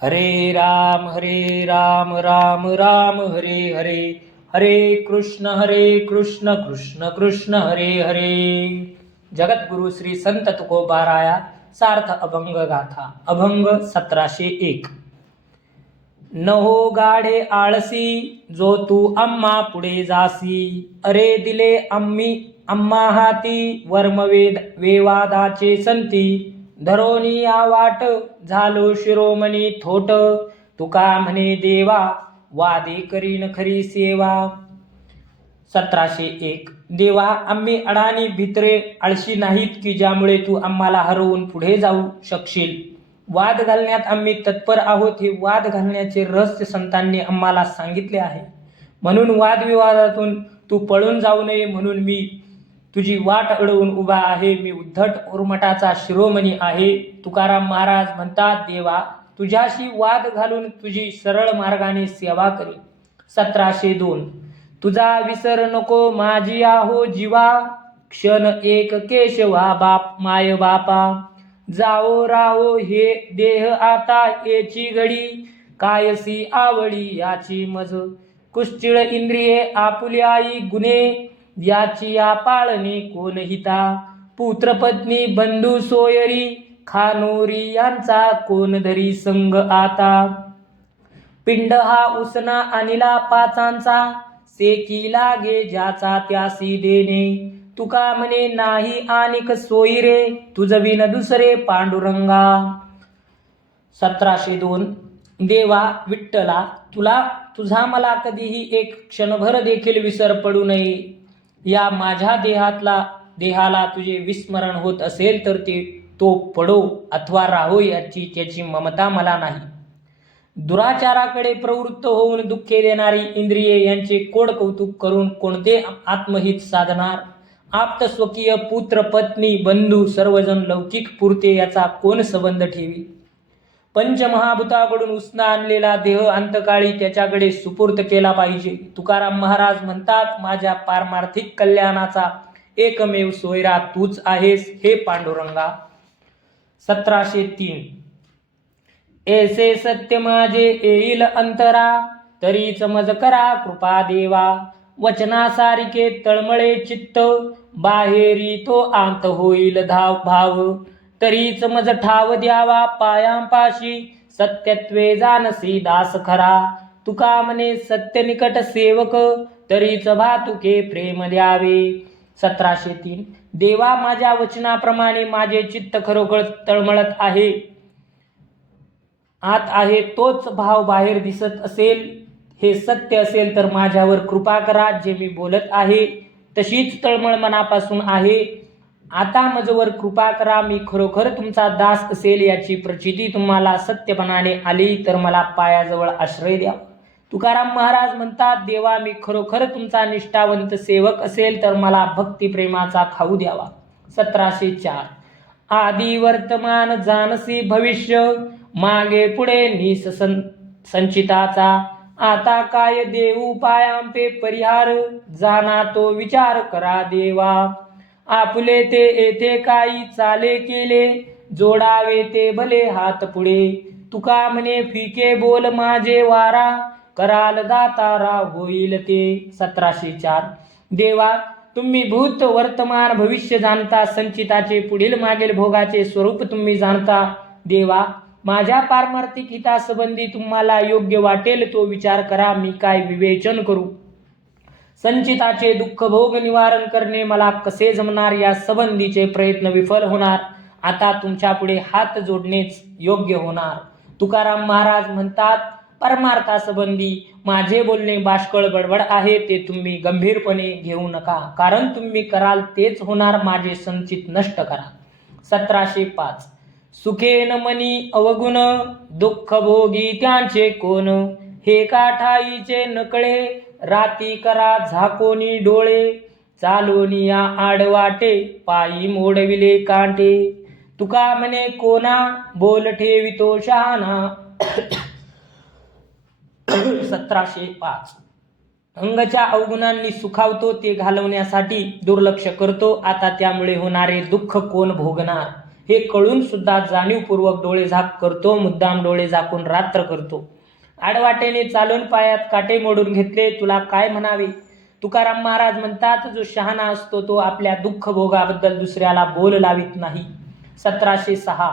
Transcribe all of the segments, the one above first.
हरे राम राम राम हरे हरे, हरे कृष्ण कृष्ण कृष्ण हरे हरे. जगद्गुरु श्री संत तुकोबाराया सार्थ अभंग गाथा. अभंग 1701. न हो गाढे आळसी जो तू आम्हा पुढे जासी, अरे दिले आम्हा हाती वर्मवेद वेवादाचे संती, धरोनी या वाट झालो शिरोमणी थोट, तुका म्हणे देवा वादे करीन खरी सेवा. 1701. देवा, आम्ही अडाणी भित्रे आळशी नाहीत की ज्यामुळे तू आम्हाला हरवून पुढे जाऊ शकशील. वाद घालण्यात आम्ही तत्पर आहोत. हे वाद घालण्याचे रहस्य संतांनी आम्हाला सांगितले आहे. म्हणून वादविवादातून तू पळून जाऊ नये म्हणून मी तुझी वाट अडवून उभा आहे. मी उद्धट उर्मटाचा शिरोमणी आहे. तुकाराम महाराज म्हणतात, देवा तुझ्याशी वाद घालून तुझी सरळ मार्गाने सेवा करी. 1702. तुझा विसर नको माझी आहो जीवा, क्षण एक केशवा बाप माय बापा, जाओ राहो हे देह आता येची घडी, कायसी आवडी याची मज, कुश्चिळ इंद्रिये आपुली आई गुन्हे, याची या पाळणे कोण हिता, पुत्रपत्नी बंधू सोयरी, खानोरी यांचा कोण धरी संग आता, पिंड हा उसना अनिला पाचांचा, सेकी लागे ज्याचा त्यासी देणे, तुका म्हणे नाही आनिक सोयी रे, तुझविन दुसरे पांडुरंगा. 1702. देवा विठ्ठला, तुझा मला कधीही एक क्षणभर देखील विसर पडू नये. या माझ्या देहाला तुझे विस्मरण होत असेल तर तो पडो अथवा राहो त्याची ममता मला नाही. दुराचाराकडे प्रवृत्त होऊन दुःखे देणारी इंद्रिये यांचे कोड कौतुक करून कोणते आत्महित साधणार. आप्त स्वकीय पुत्र पत्नी बंधू सर्वजण लौकिक पुरते याचा कोण संबंध ठेवी. पंचमहाभूताकडून उसना आणलेला देह अंतकाळी त्याच्याकडे सुपूर्त केला पाहिजे. तुकाराम महाराज म्हणतात, माझ्या पारमार्थिक कल्याणाचा एकमेव सोयरा तूच आहेस हे पांडुरंगा. 1703. ऐसे सत्य माझे येईल अंतरा, तरीच मज करा कृपा देवा, वचनासारिखे तळमळे चित्त, बाहेरी तो आंत होईल भाव, तरीच मज ठाव द्यावा पायांपाशी, सत्यत्वे जानसी दास खरा, तुका म्हणे सत्य निकट सेवक, तरीच भातुके प्रेम द्यावे. 1703. देवा माझ्या वचनाप्रमाणे माझे चित्त खरोखर तळमळत आहे. आत आहे तोच भाव बाहेर दिसत असेल, हे सत्य असेल तर माझ्यावर कृपा करा. जे मी बोलत आहे तशीच तळमळ मनापासून आहे. आता मजवर कृपा करा. मी खरोखर तुमचा दास असेल याची प्रचिती तुम्हाला सत्यपणाने आली तर मला पायाजवळ आश्रय द्या. तुकाराम महाराज म्हणतात, देवा मी खरोखर तुमचा निष्ठावंत सेवक असेल तर मला भक्तिप्रेमाचा खाऊ द्यावा. 1704. आदी वर्तमान जानसी भविष्य, मागे पुढे निस संचिताचा, आता काय देऊ पायांपे परिहार, जाना तो विचार करा देवा, आपुले ते येथे काही चाले केले, जोडावे ते भले हात पुढे, तुका म्हणे फिके बोल माझे वारा, कराल दातारा होईल ते. 1704. देवा तुम्ही भूत वर्तमान भविष्य जाणता, संचिताचे पुढील मागील भोगाचे स्वरूप तुम्ही जाणता. देवा माझ्या पारमार्थिक हितासंबंधी तुम्हाला योग्य वाटेल तो विचार करा. मी काय विवेचन करू. संचिताचे दुःख भोग निवारण करणे मला कसे जमणार. या संबंधीचे प्रयत्न विफल होणार. आता तुमच्या पुढे हात जोडणेच योग्य होणार. तुकाराम महाराज म्हणतात, परमार्थासंबंधी माझे बोलणे बाष्कळ बडबड आहे ते तुम्ही गंभीरपणे घेऊ नका, कारण तुम्ही कराल तेच होणार. माझे संचित नष्ट करा. 1705. सुखेन मनी अवगुण, दुःख भोगी त्यांचे कोण, हे काठाईचे नकळे, राती करा झाकोनी डोळे, चालोनी या आडवाटे, पायी मोडविले कांटे, तुका म्हणे कोणा, बोल ठेवितो शहाणा. 1705. अंगच्या अवगुणांनी सुखावतो ते घालवण्यासाठी दुर्लक्ष करतो. आता त्यामुळे होणारे दुःख कोण भोगणार. हे कळून सुद्धा जाणीवपूर्वक डोळे झाक करतो, मुद्दाम डोळे झाकून रात्र करतो. आडवाटेने चालून पायात काटे मोडून घेतले, तुला काय म्हणावे. तुकाराम महाराज म्हणतात, जो शहाणा असतो तो आपल्या दुःख भोगाबद्दल दुसऱ्याला बोल लावित नाही. 1706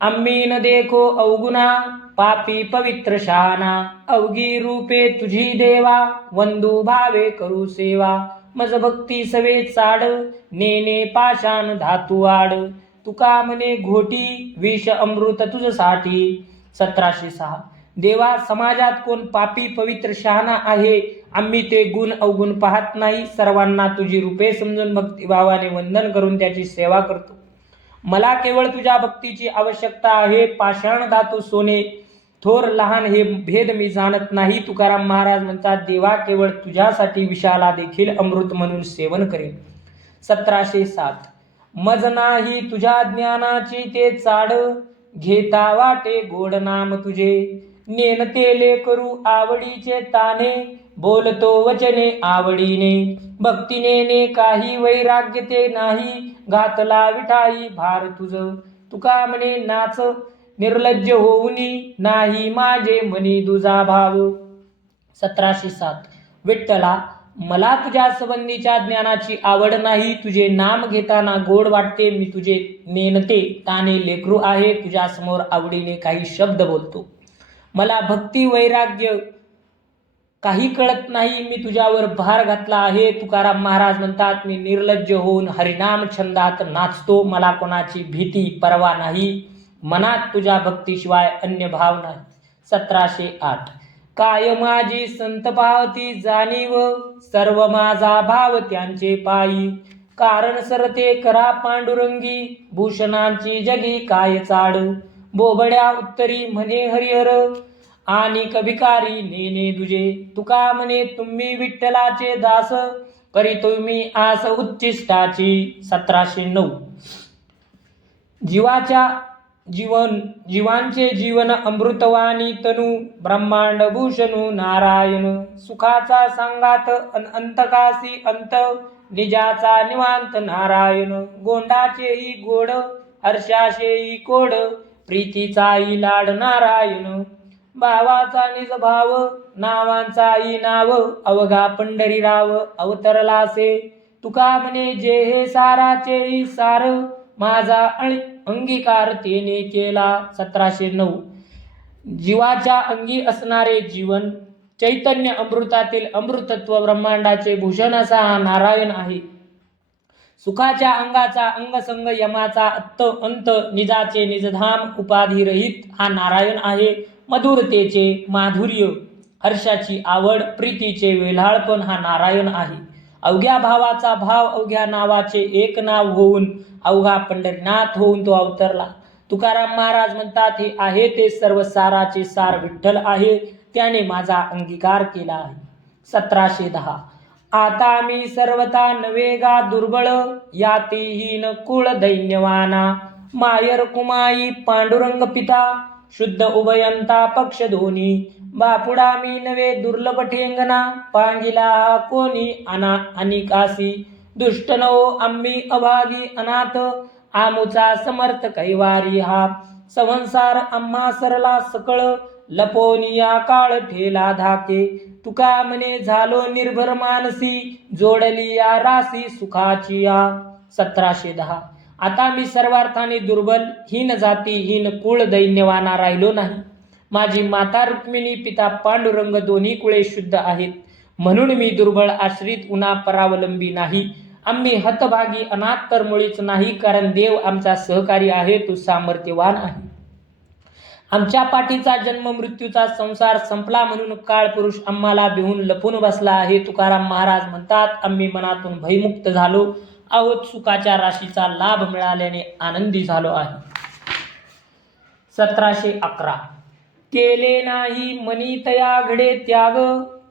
आम्ही न देखो अवगुणा, पापी पवित्र शहाणा, अवघी रूपे तुझी देवा, वंदू भावे करू सेवा, मज भक्ती सवे चाड, नेने पाषाण धातू आड, तुका म्हणे घोटी, विष अमृत तुझसाठी. 1706 देवा, समाजात कोण पापी पवित्र शहाणा आहे, आम्ही ते गुण अवगुण पाहत नाही. सर्वांना तुझी रूपे समजून भक्तिभावाने वंदन करून त्याची सेवा करतो. मला केवळ तुझ्या भक्तीची आवश्यकता आहे. पाषाण धातू सोने थोर लहान हे भेद मी जाणत नाही. तुकाराम महाराज म्हणतात, देवा केवळ तुझ्यासाठी विषाला देखील अमृत म्हणून सेवन करेन. 1707 मज नाही तुझ्या ज्ञानाची ते चाड, घेता वाटे गोड नाम तुझे, नेनतेले करू आवडीचे ताने, बोलतो वचने आवडीने, भक्तीने ने काही वैराग्य ते नाही, घातला विठाई भार तुझ, तुका म्हणे नाच, निर्लज्ज होऊनी नाही माझे मनी दुजा भाव. 1707 विठ्ठला, मला तुझ्या संबंधीच्या ज्ञानाची आवड नाही. तुझे नाम घेताना गोड वाटते. मी तुझे नेनते ताने लेकरू आहे. तुझ्या समोर आवडीने काही शब्द बोलतो. मला भक्ती वैराग्य काही कळत नाही. मी तुझ्यावर भार घातला आहे. तुकाराम महाराज म्हणतात, मी निर्लज्ज होऊन हरिनाम छंदात नाचतो. मला कोणाची भीती परवा नाही. मनात तुझ्या भक्तीशिवाय अन्य भाव नाही. 1708 काय माझी संत पावती जाणीव, सर्व माझा भाव त्यांचे पायी, कारण सरते करा पांडुरंगी, भूषणांची जगी काय चाड, बोबड्या उत्तरी म्हणे हरिहर, आणि कभिकारी नेने दुजे, तुका म्हणे तुम्ही विठ्ठलाचे दास, करीतो मी आस उच्चिष्टाची. 1709 जीवांचे जीवन अमृतवाणी तनू, ब्रह्मांड भूषणू नारायण, सुखाचा सांगात अंतकासी अंत, निजाचा निवांत नारायण, गोंडाचेही गोड हर्षाशेही कोड, प्रीतीचाही लाड नारायण, भावाचा निज भाव नावांचाही नाव, अवघा पंढरीराव अवतरलासे, तुका म्हणे जे हे साराचेही सार, माझा अंगीकार तेने केला. 1709 जीवाच्या अंगी असणारे जीवन, चैतन्य अमृतातील अमृतत्व, ब्रह्मांडाचे भूषण असा हा नारायण आहे. सुखाच्या अंगाचा अंगसंग, यमाचा अंत, निजाचे निजधाम, उपाधिरहित हा नारायण आहे. मधुरतेचे माधुर्य, हर्षाची आवड, प्रीतीचे वेल्हाळपण हा नारायण आहे. अवघ्या भावाचा भाव, अवघ्या नावाचे एक नाव होऊन, अवघा पंढरीनाथ होऊन तो अवतरला. तुकाराम महाराज म्हणतात, हे आहे ते सर्व साराचे सार विठ्ठल आहे. त्याने माझा अंगीकार केला आहे. 1710 आता मी सर्वता नवेगा दुर्बळ, यातीहीन कुळ दैन्यवाना, मायर कुमाई पांडुरंग पिता, शुद्ध उभयंता पक्ष दोन्ही, बापुडा मी नवे दुर्लभ ठेंगणा, पांगिला हा कोणी अनिकासी, दुष्ट नो आम्ही अभागी अनाथ, आमुचा समर्थ कैवारी हा, संसार आम्हा सरला सकळ, लपोनिया काळ ठेला धाके, तुका म्हणे झालो निर्भर मानसी, जोडली या राशी सुखाची या. 1710 आता मी सर्वार्थाने दुर्बल, हीन जाती, हीन कुळ, दैन्यवाना राहिलो नाही. माझी माता रुक्मिणी, पिता पांडुरंग दोन्ही कुळे शुद्ध आहेत. म्हणून मी दुर्बळ, आश्रित, उन्हा परावलंबी नाही. आम्ही हतभागी अनाथ तर मुळीच नाही, कारण देव आमचा सहकारी आहे. तो सामर्थ्यवान आहे. आमच्या पाठीचा जन्म मृत्यूचा संसार संपला म्हणून काळ पुरुष आम्हाला भिवून लपून बसला आहे. तुकाराम महाराज म्हणतात, आम्ही मनातून भयमुक्त झालो आहोत. सुखाच्या राशीचा लाभ मिळाल्याने आनंदी झालो आहे. 1711 केले नाही मनी तया घडे त्याग,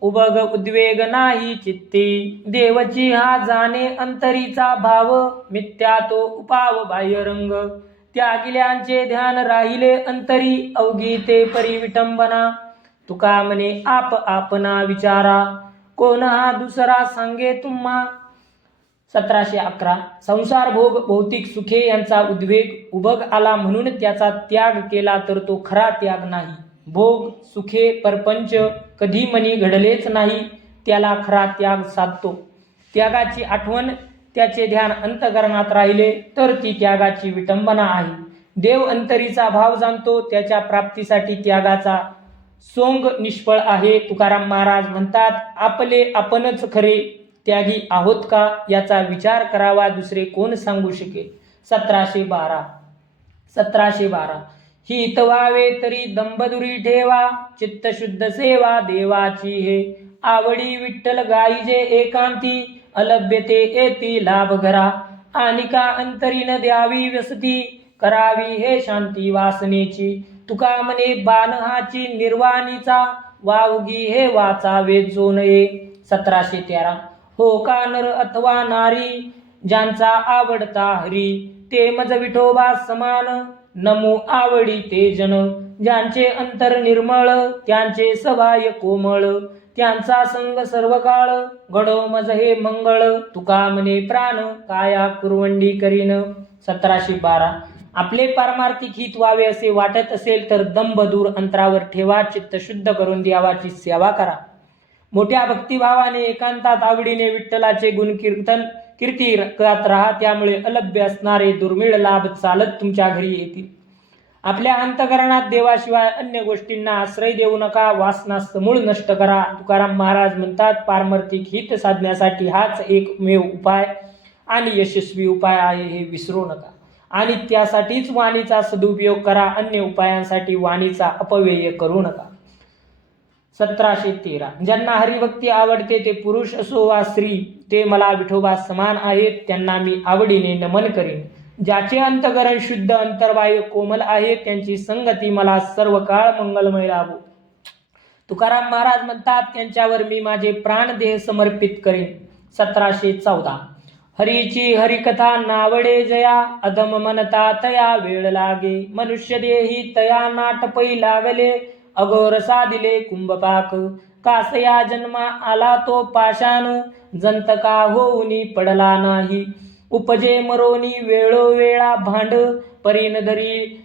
उबग उद्वेग नाही चित्ती, देवची हा जाणे अंतरीचा भाव, मिथ्या तो उपाव बाह्यरंग, त्यागिल्यांचे ध्यान राहिले अंतरी, अवघी ते परिविटंबना, तुका म्हणे आप आपना विचारा, कोण हा दुसरा सांगे तुम्हा, 1711 संसार भोग भौतिक सुखे यांचा उद्वेग उभग आला म्हणून त्याचा त्याग केला तर तो खरा त्याग नाही. भोग सुखे परपंच कधी मनी घडलेच नाही त्याला खरा त्याग साधतो. त्यागाची आठवण त्याचे ध्यान अंतःकरणात राहिले तर ती त्यागाची विटंबना आहे. देव अंतरीचा भाव जाणतो त्याच्या प्राप्तीसाठी त्यागाचा सोंग निष्फळ आहे. तुकाराम महाराज म्हणतात आपले आपणच खरे त्यागी आहोत का याचा विचार करावा दुसरे कोण सांगू शकेल. 1712 ही तवावे तरी दंबदुरी ठेवा चित्त शुद्ध सेवा देवाची हे आवडी विठ्ठल गाईजे एकांती अलभ्यते येती लाभ घरा आनिका अंतरी न द्यावी व्यसती करावी हे शांती वासनेची तुका म्हणे बाणहाची निर्वाणीचा वावगी हे वाचावे जो नये. 1713 हो का नर अथवा नारी ज्यांचा आवडता हरी ते मज विठोबा समान नमो आवडी ते जन ज्यांचे अंतर निर्मळ त्यांचे सवाय कोमळ त्यांचा संग सर्व काळ घडो मज हे मंगळ तुका म्हणे प्राण काया कुरवंडी करीन. 1712 आपले पारमार्थिक हित व्हावे असे वाटत असेल तर दंभ दूर अंतरावर ठेवा चित्त शुद्ध करून देवाची सेवा करा. मोठ्या भक्तिभावाने एकांतात आवडीने विठ्ठलाचे गुण कीर्ती करत राहा त्यामुळे अलभ्य असणारे दुर्मिळ लाभ चालत तुमच्या घरी येतील. आपल्या अंतःकरणात देवाशिवाय अन्य गोष्टींना आश्रय देऊ नका वासना समूळ नष्ट करा. तुकाराम महाराज म्हणतात पारमार्थिक हित साधण्यासाठी हाच एकमेव उपाय आणि यशस्वी उपाय आहे हे विसरू नका आणि त्यासाठीच वाणीचा सदुपयोग करा. अन्य उपायांसाठी वाणीचा अपव्यय करू नका. 1713 ज्यांना हरिभक्ती आवडते ते पुरुष असो वा स्त्री ते मला विठोबा समान आहेत त्यांना मी आवडीने नमन करीन. ज्याचे अंतःकरण शुद्ध अंतर्वायू कोमल आहे त्यांची संगती मला सर्व काळ मंगलमय लाभो. तुकाराम महाराज म्हणतात त्यांच्यावर मी माझे प्राणदेह समर्पित करीन. 1714 हरीची हरिकथा नावडे जया अधम मनता तया वेळ लागे मनुष्य देही तया नाटपै लागले अघोर साधिले कुंभपाक कासया जन्मा आला तो पाषाण जंतका होऊनी पडला नाही उपजे मरोनी वेळोवेळा भांड परीन धरी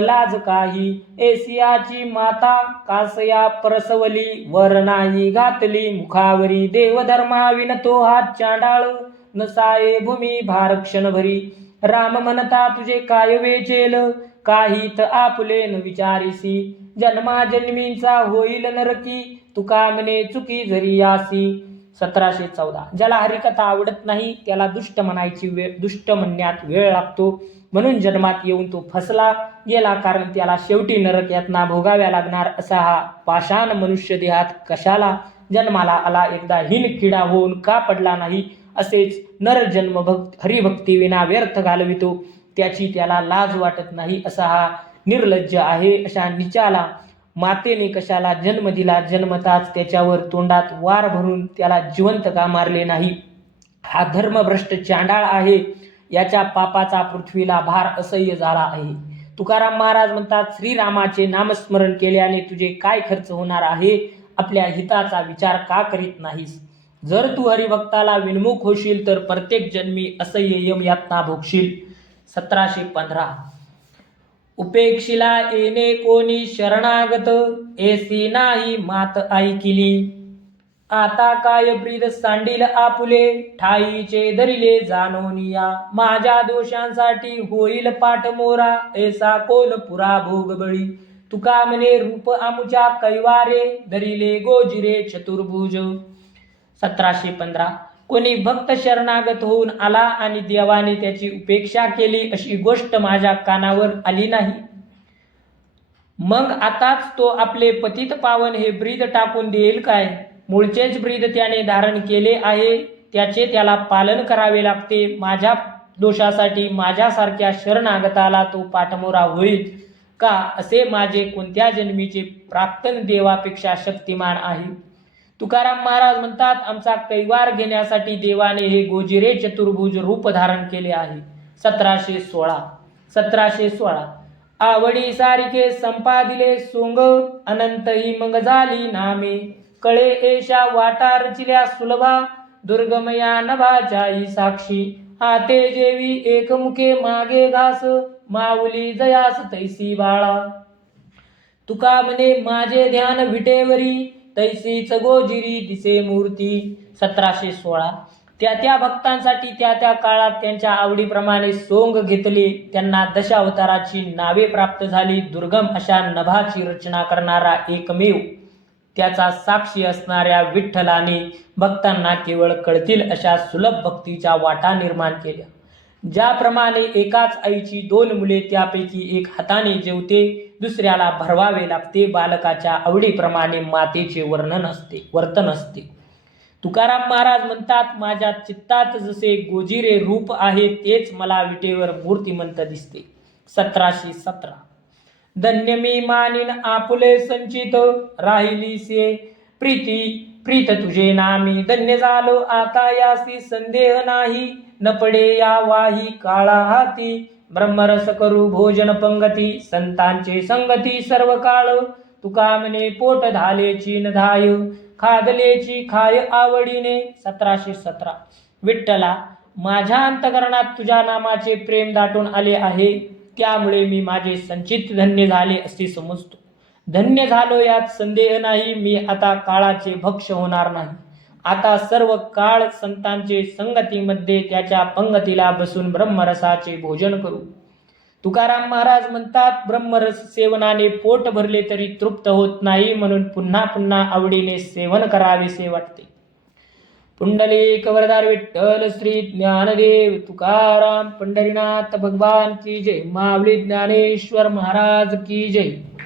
लाज काही एसियाची माता कासया परसवली वर नाही घातली मुखावरी देवधर्मा विनतो हात चांडाळ नसाये भूमी भारक्षण भरी राम म्हणता तुझे काय वेचेल काहीत आपुले न विचारिसी जन्माजन्मींचा होईल नरकी तुका म्हणे चुकी जरी यासी. 1714 ज्याला हरिकथा आवडत नाही त्याला दुष्ट म्हणायची वेळ दुष्ट म्हणण्यात वेळ लागतो म्हणून जन्मात येऊन तो फसला गेला कारण त्याला शेवटी नरक यातना भोगाव्या लागणार असा हा पाषाण मनुष्य देहात कशाला जन्माला आला एकदा हीन किडा होऊन का पडला नाही असेच नर जन्म हरिभक्ती विना व्यर्थ घालवितो त्याची त्याला लाज वाटत नाही असा हा निर्लज्ज आहे. अशा निचाला मातेने कशाला जन्म दिला जन्मताच त्याच्यावर तोंडात वार भरून त्याला जिवंत का मारले नाही हा धर्मभ्रष्ट चांडाळ आहे याच्या पापाचा पृथ्वीला भार असह्य झाला आहे. तुकाराम महाराज म्हणतात श्रीरामाचे नामस्मरण केल्याने तुझे काय खर्च होणार आहे आपल्या हिताचा विचार का करीत नाहीस. जर तू हरिभक्ताला विनमुख होशील तर प्रत्येक जन्मी असह्य यम यातना भोगशील. 1715 उपेक्षिला येणे कोणी शरणागत ऐसी नाही मात ऐकिली आता काय ब्रीद सांडील आपुले ठाईचे धरिले जाणोनिया माझ्या दोषांसाठी होईल पाठमोरा ऐसा कोण पुरा भोगबळी तुका म्हणे रूप आमुच्या कैवारे धरिले गोजिरे चतुर्भुज. 1715 कोणी भक्त शरणागत होऊन आला आणि देवाने त्याची उपेक्षा केली अशी गोष्ट माझ्या कानावर आली नाही. मग आताच तो आपले पतित पावन हे ब्रीद टाकून देईल काय. मूळचेच ब्रीद त्याने धारण केले आहे त्याचे त्याला पालन करावे लागते. माझ्या दोषासाठी माझ्यासारख्या शरणागताला तो पाठमोरा होईल का असे माझे कोणत्या जन्मीचे प्राक्तन देवापेक्षा शक्तिमान आहे. तुकाराम महाराज म्हणतात आमचा कैवार घेण्यासाठी देवाने हे गोजिरे चतुर्भुज रूप धारण केले आहे. 1716 आवडी सारिखे संपादिले सोंग अनंत ही मग झाली नामे कळे एशा वाटा रचिल्या सुलभा दुर्गमया नभाच्याही साक्षी हाते जेवी एकमुखे मागे घास माऊली जयास तैसी बाळा तुका म्हणे माझे ध्यान विटेवरी तैसीच गोजिरी दिसे मूर्ती 1716 त्या भक्तांसाठी त्या काळात त्यांच्या आवडीप्रमाणे सोंग घेतले त्यांना दशावताराची नावे प्राप्त झाली दुर्गम अशा नभाची रचना करणारा एकमेव त्याचा साक्षी असणाऱ्या विठ्ठलाने भक्तांना केवळ कळतील अशा सुलभ भक्तीच्या वाटा निर्माण केल्या ज्याप्रमाणे एकाच आईची 2 मुले त्यापैकी एक हाताने जेवते दुसऱ्याला भरवावे लागते बालकाच्या आवडीप्रमाणे मातेचे वर्तन असते तुकाराम महाराज म्हणतात माझ्या चित्तात जसे गोजिरे रूप आहे तेच मला विटेवर मूर्तिमंत दिसते 1717 धन्य मी मानिन आपुले संचित राहिलीसे प्रीत तुझे नामी धन्य झालो आता यासी संदेह नाही न पडे या वाही काळा हाती ब्रह्मरस करू भोजन पंगती संतांचे संगती सर्व काळ तुका म्हणे पोट धालेची न धाय खादलेची खाय आवडीने 1717 विठ्ठला माझ्या अंतकरणात तुझ्या नामाचे प्रेम दाटून आले आहे त्यामुळे मी माझे संचित धन्य झाले असे समजतो धन्य झालो यात संदेह नाही मी आता काळाचे भक्ष होणार नाही आता सर्व काळ संतांचे संगतीमध्ये त्याच्या पंगतीला बसून ब्रह्मरसाचे भोजन करू तुकाराम महाराज म्हणतात ब्रह्मरस सेवनाने पोट भरले तरी तृप्त होत नाही म्हणून पुन्हा पुन्हा आवडीने सेवन करावेसे वाटते पुंडलिक वरदार विठ्ठल श्री ज्ञानदेव तुकाराम पंढरीनाथ भगवान की जय माऊली ज्ञानेश्वर महाराज की जय